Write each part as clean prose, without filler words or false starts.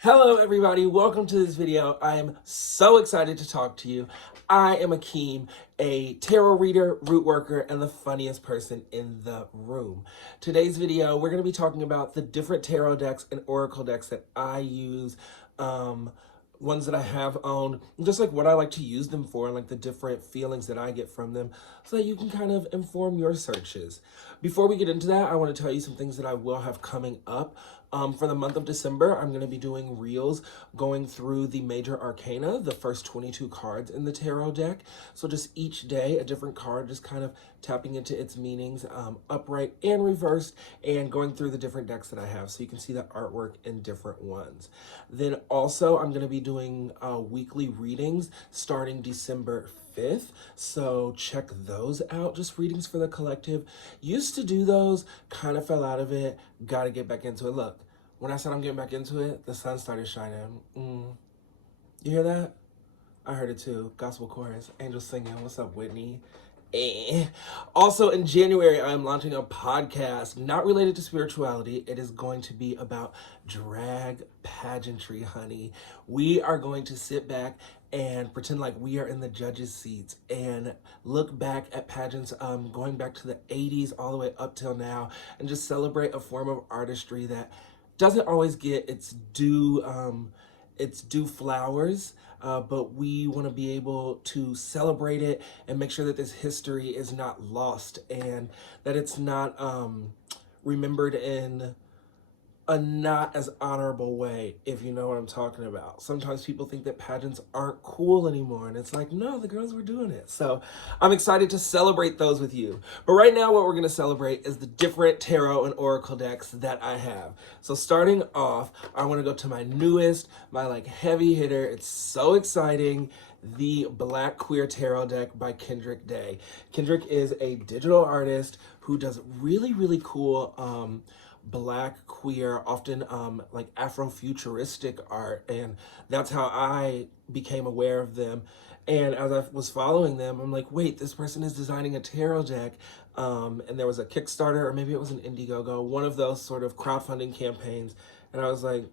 Hello everybody, welcome to this video. I am so excited to talk to you. I am Akeem, a tarot reader, root worker, and the funniest person in the room. Today's video, we're going to be talking about the different tarot decks and oracle decks that I use, ones that I have owned, just like what I like to use them for and like the different feelings that I get from them so that you can kind of inform your searches. Before we get into that, I want to tell you some things that I will have coming up. For the month of December, I'm going to be doing reels going through the major arcana, the first 22 cards in the tarot deck. So just each day, a different card, just kind of tapping into its meanings, upright and reversed, and going through the different decks that I have so you can see the artwork in different ones. Then also, I'm going to be doing weekly readings starting December 5th, so check those out. Just readings for the collective. Used to do those, kind of fell out of it, gotta get back into it. Look, when I said I'm getting back into it, the sun started shining. You hear that? I heard it too. Gospel chorus, angels singing. What's up, Whitney? Also, in January, I'm launching a podcast not related to spirituality. It is going to be about drag pageantry, honey. We are going to sit back and pretend like we are in the judges' seats and look back at pageants going back to the 80s all the way up till now and just celebrate a form of artistry that doesn't always get its due flowers, but we want to be able to celebrate it and make sure that this history is not lost and that it's not remembered in a not as honorable way, if you know what I'm talking about. Sometimes people think that pageants aren't cool anymore, and it's like, no, the girls were doing it. So I'm excited to celebrate those with you. But right now, what we're going to celebrate is the different tarot and oracle decks that I have. So starting off, I want to go to my newest, my like heavy hitter. It's so exciting. The Black Queer Tarot deck by Kendrick Day. Kendrick is a digital artist who does really, really cool Black queer, often like Afrofuturistic art, and that's how I became aware of them. And as I was following them, I'm like, wait, this person is designing a tarot deck. And there was a Kickstarter, or maybe it was an Indiegogo, one of those sort of crowdfunding campaigns. And I was like,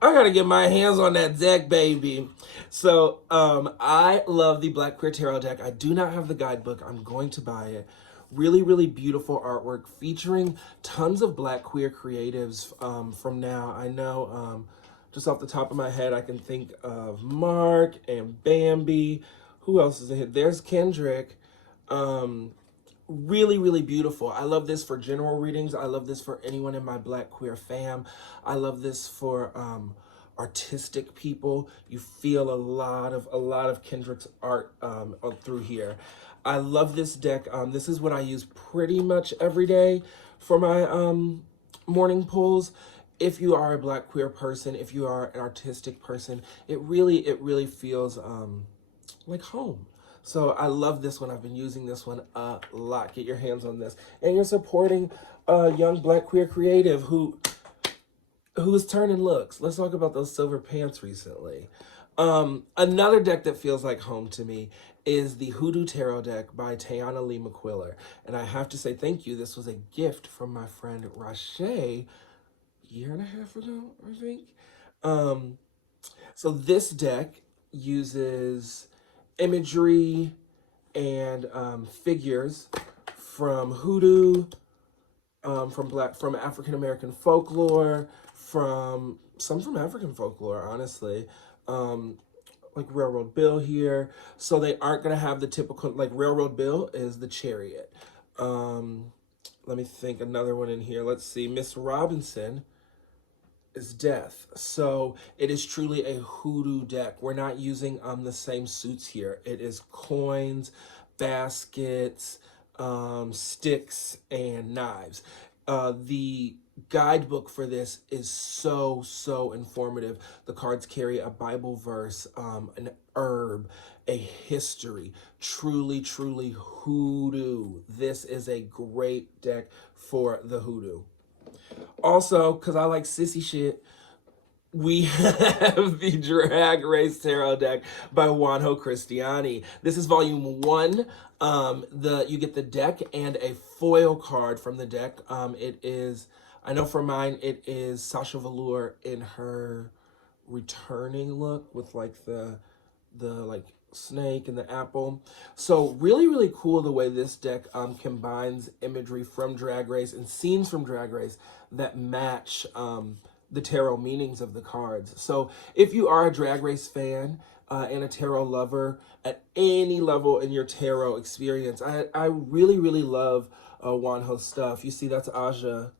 I gotta get my hands on that deck, baby. So I love the Black Queer Tarot deck. I do not have the guidebook. I'm going to buy it. Really, really beautiful artwork featuring tons of Black queer creatives from now. I know just off the top of my head, I can think of Mark and Bambi. Who else is in here? There's Kendrick. Really, really beautiful. I love this for general readings. I love this for anyone in my Black queer fam. I love this for artistic people. You feel a lot of Kendrick's art through here. I love this deck. This is what I use pretty much every day for my morning pulls. If you are a Black queer person, if you are an artistic person, it really feels like home. So I love this one. I've been using this one a lot. Get your hands on this. And you're supporting a young Black queer creative who is turning looks. Let's talk about those silver pants recently. Another deck that feels like home to me is the Hoodoo Tarot deck by Tayana Lee McQuiller. And I have to say thank you. This was a gift from my friend Rashe a year and a half ago, I think. So this deck uses imagery and figures from hoodoo, from African American folklore, from African folklore, honestly. Like Railroad Bill here. So they aren't gonna have the typical, like Railroad Bill is the chariot. Let me think another one in here. Let's see, Miss Robinson is death. So it is truly a hoodoo deck. We're not using the same suits here. It is coins, baskets, sticks, and knives. The guidebook for this is so informative. The cards carry a Bible verse, an herb, a history. Truly hoodoo. This is a great deck for the hoodoo. Also, because I like sissy shit, we have the Drag Race Tarot deck by Juanjo Cristiani. This is volume 1. You get the deck and a foil card from the deck. It is, I know for mine, it is Sasha Velour in her returning look with like the like snake and the apple. So really, really cool the way this deck combines imagery from Drag Race and scenes from Drag Race that match the tarot meanings of the cards. So if you are a Drag Race fan and a tarot lover at any level in your tarot experience, I really, really love Wanho's stuff. You see, that's Aja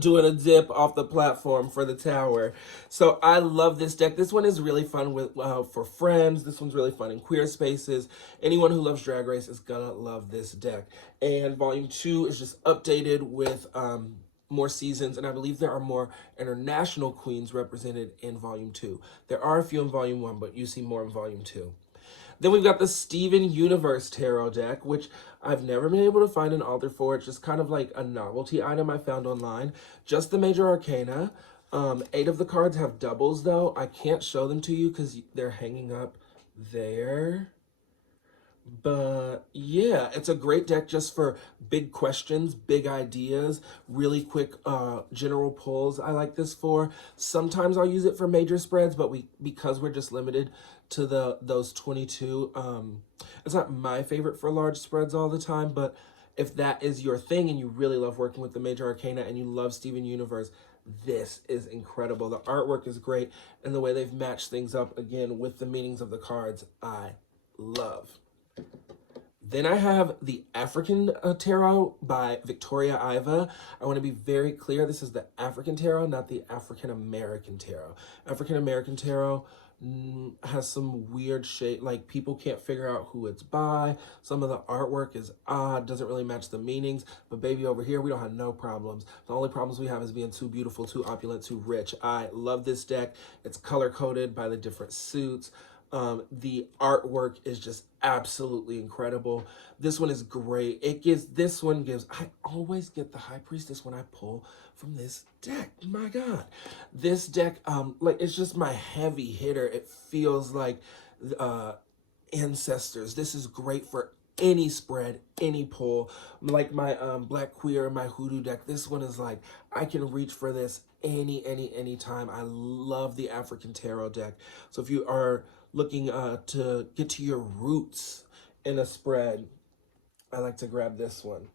doing a dip off the platform for the tower. So I love this deck. This one is really fun with for friends. This one's really fun in queer spaces. Anyone who loves Drag Race is gonna love this deck. And Volume 2 is just updated with more seasons, and I believe there are more international queens represented in Volume 2. There are a few in Volume 1, but you see more in Volume 2. Then we've got the Steven Universe Tarot deck, which I've never been able to find an altar for. It's just kind of like a novelty item I found online. Just the major arcana. 8 of the cards have doubles, though. I can't show them to you because they're hanging up there. But yeah, it's a great deck just for big questions, big ideas, really quick general pulls. I like this for. Sometimes I'll use it for major spreads, but because we're just limited to those 22, it's not my favorite for large spreads all the time, but if that is your thing and you really love working with the major arcana and you love Steven Universe, this is incredible. The artwork is great, and the way they've matched things up again with the meanings of the cards, I love. Then I have the African Tarot by Victoria Iva. I want to be very clear. This is the African Tarot, not the African American Tarot. African American Tarot has some weird shade. Like, people can't figure out who it's by. Some of the artwork is odd, doesn't really match the meanings. But baby, over here, we don't have no problems. The only problems we have is being too beautiful, too opulent, too rich. I love this deck. It's color-coded by the different suits. The artwork is just absolutely incredible. This one is great. I always get the High Priestess when I pull from this deck. My God. This deck, like, it's just my heavy hitter. It feels like Ancestors. This is great for any spread, any pull. Like my Black Queer, my Hoodoo deck, this one is like, I can reach for this any time. I love the African Tarot deck. So if you are looking to get to your roots in a spread, I like to grab this one.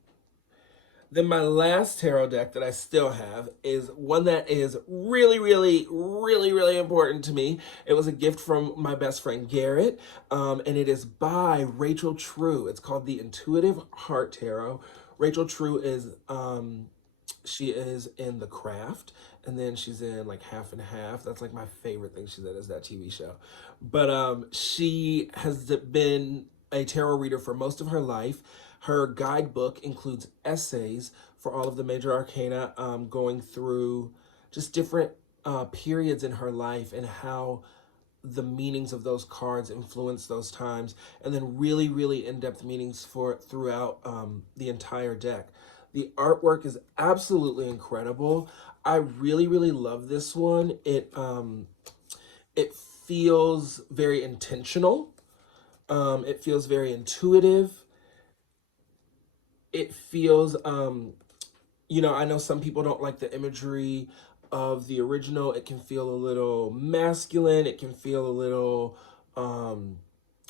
Then my last tarot deck that I still have is one that is really, really, really, really important to me. It was a gift from my best friend Garrett, and it is by Rachel True. It's called the Intuitive Heart Tarot. Rachel True is she is in The Craft, and then she's in like Half and Half. That's like my favorite thing she's in, is that TV show. But she has been a tarot reader for most of her life. Her guidebook includes essays for all of the major arcana, going through just different periods in her life and how the meanings of those cards influence those times, and then really, really in-depth meanings for throughout the entire deck. The artwork is absolutely incredible. I really, really love this one. It feels very intentional. It feels very intuitive. It feels, you know, I know some people don't like the imagery of the original. It can feel a little masculine. It can feel a little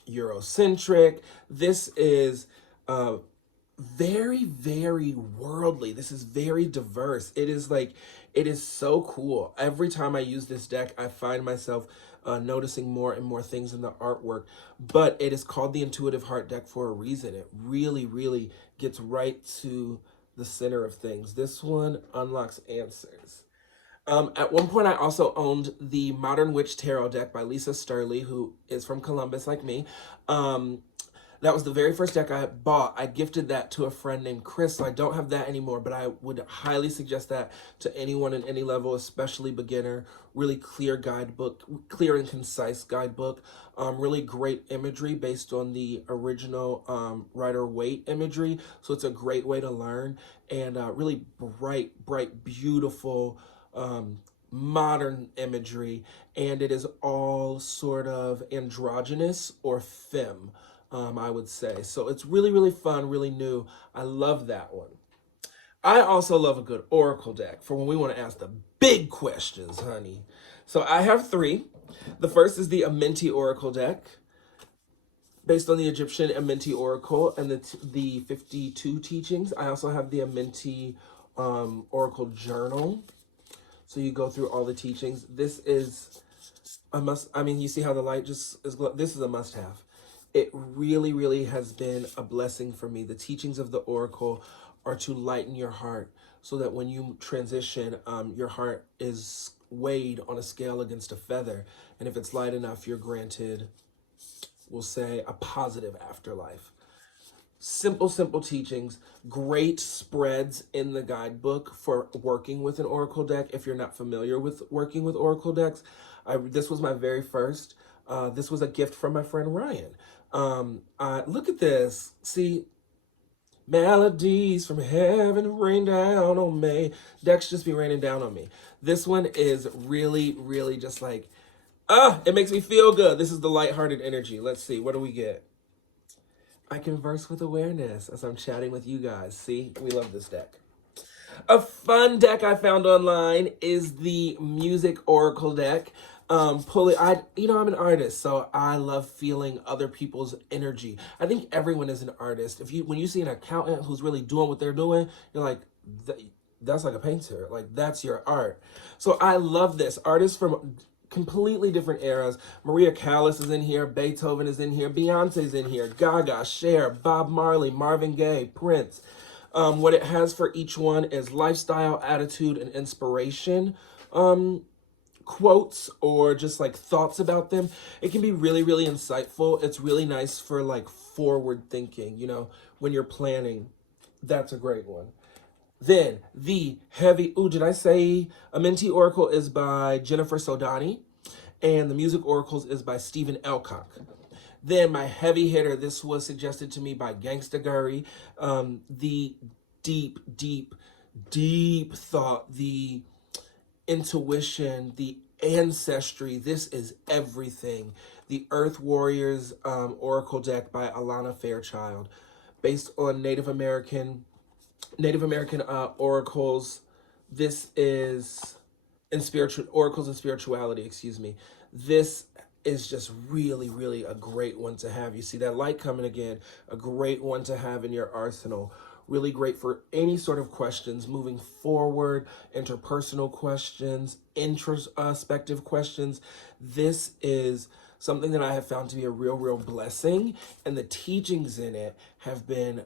Eurocentric. This is very, very worldly. This is very diverse. It is so cool. Every time I use this deck, I find myself noticing more and more things in the artwork. But it is called the Intuitive Heart deck for a reason. It really, really gets right to the center of things. This one unlocks answers. At one point, I also owned the Modern Witch Tarot deck by Lisa Sturley, who is from Columbus like me. That was the very first deck I bought. I gifted that to a friend named Chris, so I don't have that anymore, but I would highly suggest that to anyone in any level, especially beginner. Really clear guidebook, clear and concise guidebook. Really great imagery based on the original Rider-Waite imagery, so it's a great way to learn. And really bright, beautiful, modern imagery, and it is all sort of androgynous or femme. I would say. So it's really, really fun, really new. I love that one. I also love a good oracle deck for when we want to ask the big questions, honey. So I have three. The first is the Amenti Oracle deck, based on the Egyptian Amenti Oracle and the 52 teachings. I also have the Amenti Oracle Journal. So you go through all the teachings. This is a must. I mean, you see how the light just is. This is a must have. It really, really has been a blessing for me. The teachings of the Oracle are to lighten your heart so that when you transition, your heart is weighed on a scale against a feather. And if it's light enough, you're granted, we'll say, a positive afterlife. Simple, simple teachings, great spreads in the guidebook for working with an Oracle deck. If you're not familiar with working with Oracle decks, this was my very first. This was a gift from my friend Ryan. Look at this. See, melodies from heaven rain down on me. Decks just be raining down on me. This one is really, really just like, it makes me feel good. This is the lighthearted energy. Let's see, what do we get? I converse with awareness as I'm chatting with you guys. See, we love this deck. A fun deck I found online is the Music Oracle deck. I'm an artist, so I love feeling other people's energy. I think everyone is an artist. When you see an accountant who's really doing what they're doing, you're like, that's like a painter. Like, that's your art. So I love this. Artists from completely different eras. Maria Callas is in here, Beethoven is in here, Beyonce's in here, Gaga, Cher, Bob Marley, Marvin Gaye, Prince. What it has for each one is lifestyle, attitude, and inspiration. Quotes or just like thoughts about them. It can be really, really insightful. It's really nice for like forward thinking, when you're planning. That's a great one. Then the heavy, did I say Amenti Oracle is by Jennifer Sodani and the Music Oracles is by Stephen Elcock. Then my heavy hitter, this was suggested to me by Gangsta Gurry. The deep, deep, deep thought, the intuition, the ancestry. This is everything. The Earth Warriors Oracle deck by Alana Fairchild, based on Native American oracles. This is oracles and spirituality, excuse me. This is just really, really a great one to have. You see that light coming again, a great one to have in your arsenal. Really great for any sort of questions moving forward, interpersonal questions, introspective questions. This is something that I have found to be a real, real blessing. And the teachings in it have been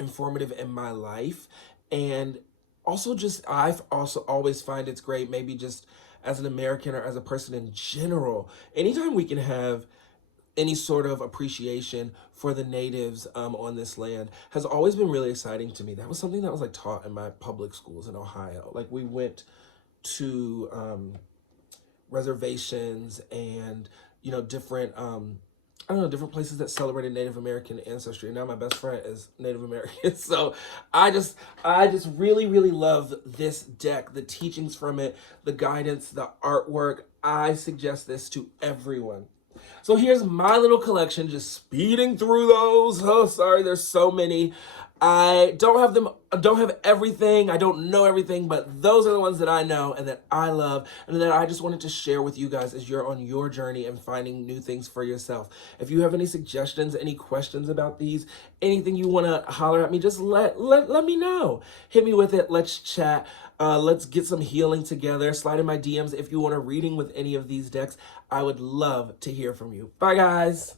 informative in my life. And also I've also always find it's great, maybe just as an American or as a person in general, anytime we can have any sort of appreciation for the natives on this land has always been really exciting to me. That was something that was like taught in my public schools in Ohio. Like we went to reservations and, different, different places that celebrated Native American ancestry. And now my best friend is Native American. So I just really, really love this deck, the teachings from it, the guidance, the artwork. I suggest this to everyone. So here's my little collection, just speeding through those. Oh, sorry, there's so many. I don't have everything. I don't know everything, but those are the ones that I know and that I love and that I just wanted to share with you guys as you're on your journey and finding new things for yourself. If you have any suggestions, any questions about these, anything you want to holler at me, just let me know. Hit me with it. Let's chat. Let's get some healing together. Slide in my DMs if you want a reading with any of these decks. I would love to hear from you. Bye, guys.